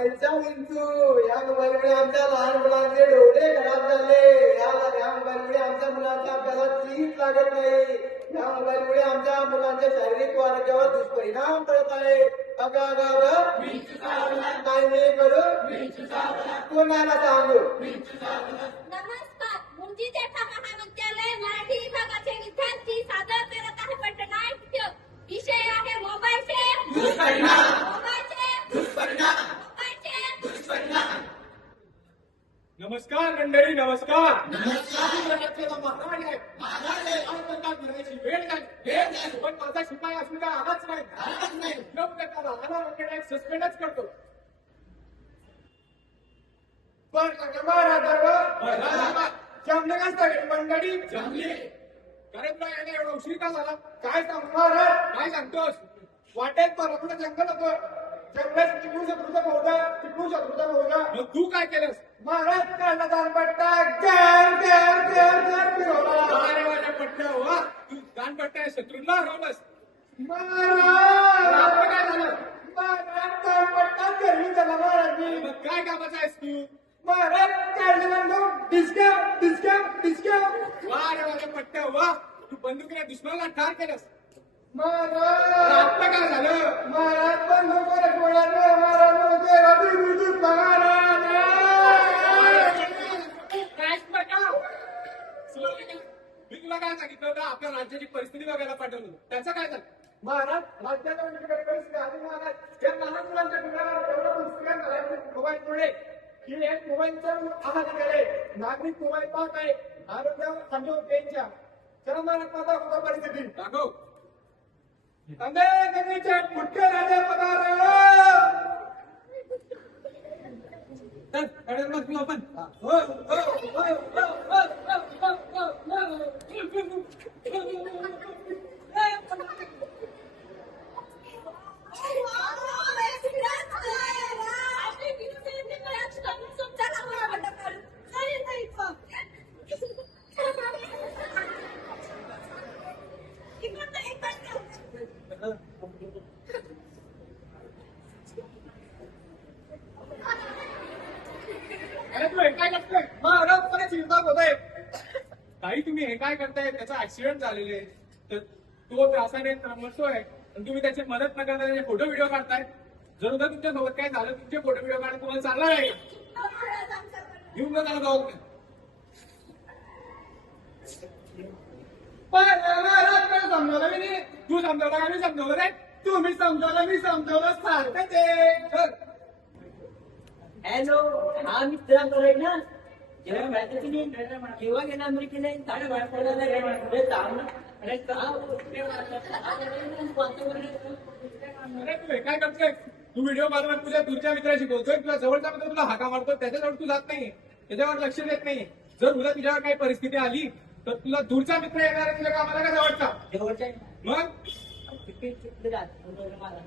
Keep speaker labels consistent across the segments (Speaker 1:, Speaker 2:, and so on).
Speaker 1: हा विंचू या मोबाईलमुळे आमच्या लहान मुलांचे डोळे खराब झाले. या मोबाईलमुळे आमच्या मुलांच्या अभ्यासात चीज लागत नाही. या मोबाईलमुळे आमच्या मुलांच्या शारीरिक आरोग्यावर दुष्परिणाम पडत आहे. अगं अगं अगं. काय मी करू. कोणाला सांगू?
Speaker 2: नमस्कार. महाविद्यालय मराठी विभागाचे विद्यार्थी सादर करत आहे पटनाट्य. विषय आहे मोबाईलचे मोबाईलचे
Speaker 3: नमस्कार मंडळी नमस्कार. करायची वेळ नाही पण माझा शिपाई असून काय आवाज नाही न आला सस्पेंडच करतो पण जमले का सगळे मंडळी जमली कारण तुला याने एवढा उशीर का झाला काय सांगणार काय सांगतोस वाटेत पर आपलं जंगल होतं जंगलात टिकू शत्रूचा बहुधा टिकू शत्रूचा मग तू काय केलंस? महाराज काढला दानपट्टा गॅर गॅर गॅर गॅर फिरवला अरे माझ्या पट्ट्या वा तू दानपट्ट्या शत्रूला हरवलंस. महाराज काय झालं. महाराज दानपट्टा गरमी झाला महाराज मग काय कामाचा आहेस तू? महाराज काढलेला डिस्का डिस्का डिस्का वा रे माझ्या पट्ट्या वा तू बंदुकीला दुश्मनाला ठार केलंस. महाराज आपलं काय झालं? महाराज बंदुकीला गोळ्याने महाराज मी तुला काय सांगितलं होतं आपल्या राज्याची परिस्थिती बघायला पाठवलं. त्याचं काय झालं? महाराज राज्याच्या परिस्थिती आली महाराज या लहान मुलांच्या पुस्तकं घालायचं मोबाईलमुळे की एक मोबाईलचा आहार गेले. नागरिक मोबाईल पाहत आहे. आरोग्यावर संजोग त्यांच्या खरं महाराज माझा होता परिस्थिती? दाखव. तंदे गंगेचे फुटके राजा चल, आपण. हो, हो, हो, हो, हो, हो, हो, हो. अरे तू हे काय करतोय महाराज मला चिंता होत आहे काही तुम्ही हे काय करताय? त्याचा ऍक्सिडेंट झालेले तर तो त्रासाने त्रमसतोय आणि तुम्ही त्याची मदत न करता त्याचे फोटो व्हिडिओ काढताय. जर उद्या तुमच्यासोबत काय झालं तुमचे फोटो व्हिडिओ काढून तुम्हाला चालणार आहे. घेऊन जा त्याला जाऊ पण समजवलं मी तू समजवलं का? मी समजवलं रे तुम्ही समजवलं मी समजवलं. सारखं ते
Speaker 4: हॅलो हा मित्र ना जेव्हा नाही केव्हा गेला अमेरिकेला
Speaker 3: हे काय करतोय? तू व्हिडिओ मारणार तुझ्या दूरच्या मित्राशी बोलतोय. तुला जवळचा मित्र तुला हाका मारतोय. त्याच्याजवळ तू जात नाही. त्याच्यावर लक्ष देत नाही. जर उद्या तुझ्यावर काही परिस्थिती आली तर तुला दूरचा मित्र येणार आहे तुझ्या कामाला का जवळचा? मग?
Speaker 4: तिकडे तिकडे जात मला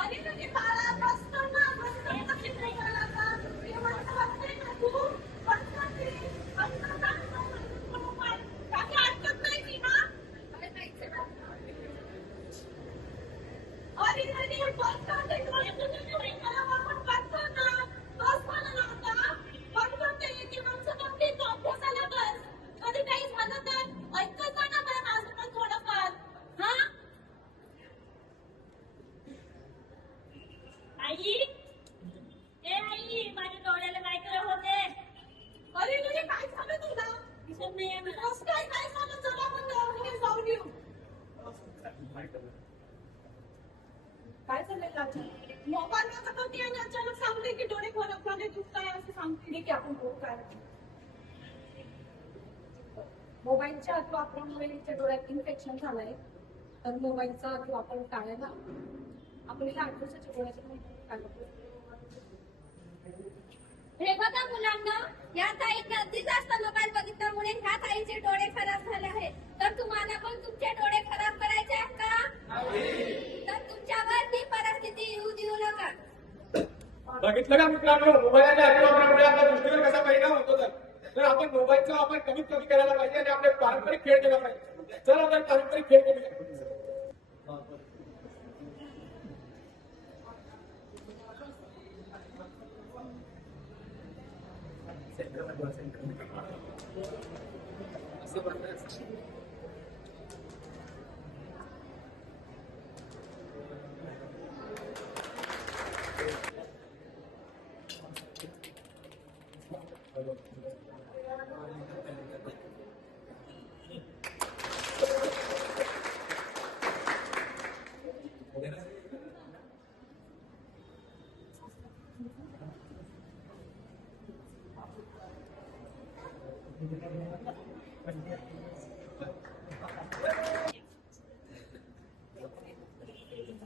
Speaker 3: ठीक आहे घेऊन जा मला दवाखान्यात
Speaker 2: हा आई ए आई माझ्या डोळ्याला काय करत होते अरे तुझे काय झालं तुला दिसत नाही कसं काय काय मोबाईल बघत होती आणि अचानक सांगते की डोळे खराब झाले दुखताय असं सांगते? की आपण बघू काय
Speaker 5: मोबाईलच्या अति वापरामुळे तिच्या डोळ्यात इन्फेक्शन झालंय. तर मोबाईलचा अति वापर टाळायला आपल्याला आठ दिवसाच्या डोळ्याच्या
Speaker 2: हे बघा मुलांना या ताईंनी जास्त मोबाईल बघितल्यामुळे ह्या ताईंचे डोळे खराब झाले आहेत. तर तुम्हाला पण तुमचे डोळे खराब करायचे आहेत का? तर तुमच्यावर ती परिस्थिती येऊ देऊ नका.
Speaker 3: बघितलं का मित्रांनो मोबाईलच्या ऍप आपल्या दृष्टीवर कसा परिणाम होतो तर? तर आपण मोबाईलचा वापर कमीत कमी करायला पाहिजे आणि आपले पारंपरिक खेळ केला पाहिजे. जर आपण पारंपरिक खेळ केले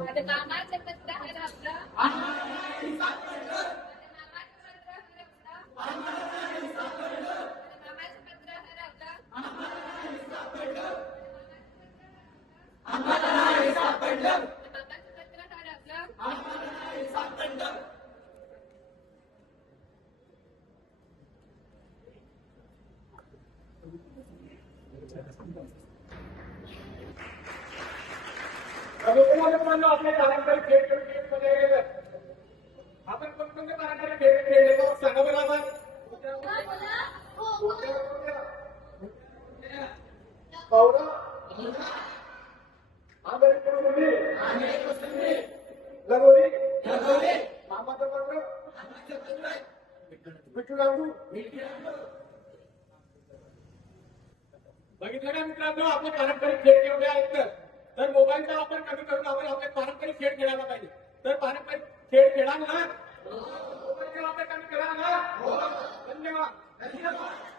Speaker 2: आता मामाचं पत्र हरवलं मामाचं पत्र हरवलं मामाचं पत्र हरवलं मामाचं पत्र हरवलं
Speaker 3: रघुकुमार मित्रांनो आपले पारंपरिक खेळ खेळमध्ये आपण कोणकोणते पारंपरिक खेळ खेळले? हो, सांगा बरं आपण. पावडा. लगोरी. मामाचं पत्र बघितलं का मित्रांनो? आपले पारंपरिक खेळ एवढे आहेत तर. तर मोबाईलचा वापर कमी करून आपण आपले पारंपरिक खेळ खेळायला पाहिजे. तर पारंपरिक खेळ खेळा ना मोबाईलचा वापर कमी करा ना. धन्यवाद. धन्यवाद.